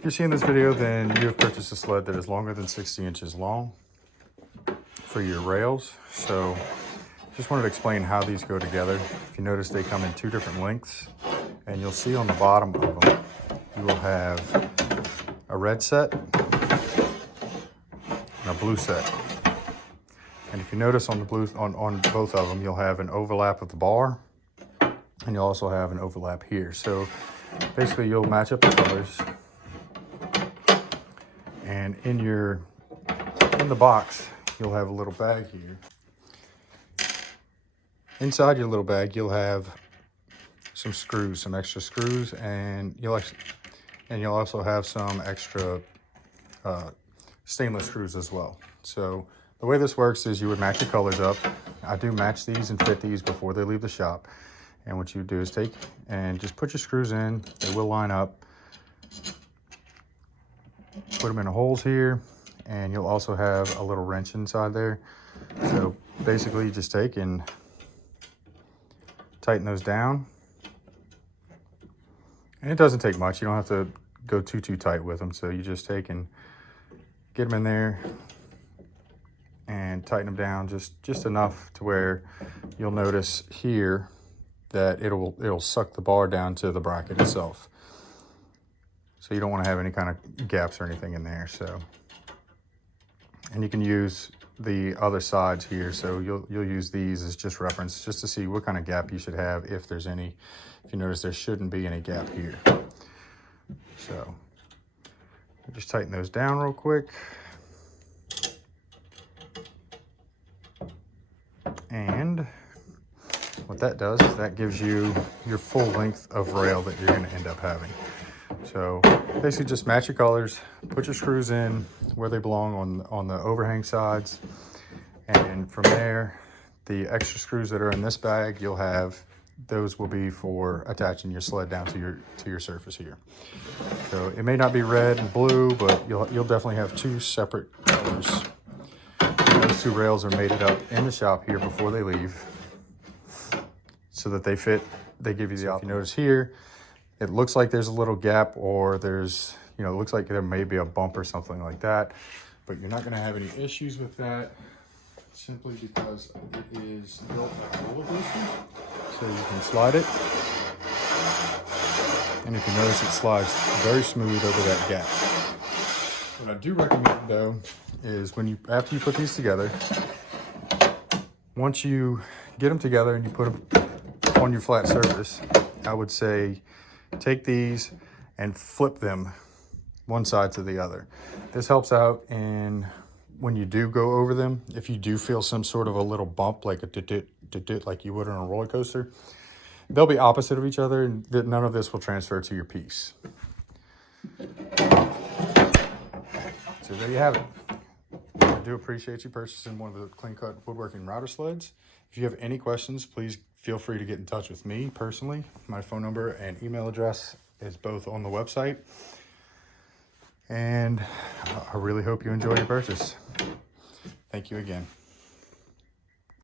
If you're seeing this video, then you have purchased a sled that is longer than 60 inches long for your rails. So just wanted to explain how these go together. If you notice, they come in two different lengths, and you'll see on the bottom of them, you will have a red set and a blue set. And if you notice on the blue, on both of them, you'll have an overlap of the bar, and you'll also have an overlap here. So basically you'll match up the colors, and in the box, you'll have a little bag here. Inside your little bag, you'll have some screws, some extra screws, and you'll also have some extra stainless screws as well. So the way this works is you would match your colors up. I do match these and fit these before they leave the shop. And what you do is take and just put your screws in. They will line up. Put them in the holes here, and you'll also have a little wrench inside there. So basically you just take and tighten those down. And it doesn't take much. You don't have to go too tight with them. So you just take and get them in there and tighten them down just enough to where you'll notice here that it'll suck the bar down to the bracket itself. So you don't want to have any kind of gaps or anything in there. So, and you can use the other sides here. So you'll use these as just reference, just to see what kind of gap you should have, if there's any. If you notice, there shouldn't be any gap here. So just tighten those down real quick. And what that does is that gives you your full length of rail that you're going to end up having. So basically just match your colors, put your screws in where they belong on the overhang sides, and from there, the extra screws that are in this bag, you'll have, those will be for attaching your sled down to your surface here. So it may not be red and blue, but you'll definitely have two separate colors. Those two rails are mated up in the shop here before they leave, so that they fit. They give you the option. You notice here, it looks like there's a little gap, or there's, it looks like there may be a bump or something like that, but you're not going to have any issues with that, simply because it is built like a roller coaster. So you can slide it, and if you notice, it slides very smooth over that gap. What I do recommend though is after you put these together, once you get them together and you put them on your flat surface, I would say take these and flip them one side to the other. This helps out in when you do go over them. If you do feel some sort of a little bump, like like you would on a roller coaster, they'll be opposite of each other, and none of this will transfer to your piece. So there you have it. I do appreciate you purchasing one of the Clean Cut Woodworking router sleds. If you have any questions, please feel free to get in touch with me personally. My phone number and email address is both on the website. And I really hope you enjoy your purchase. Thank you again.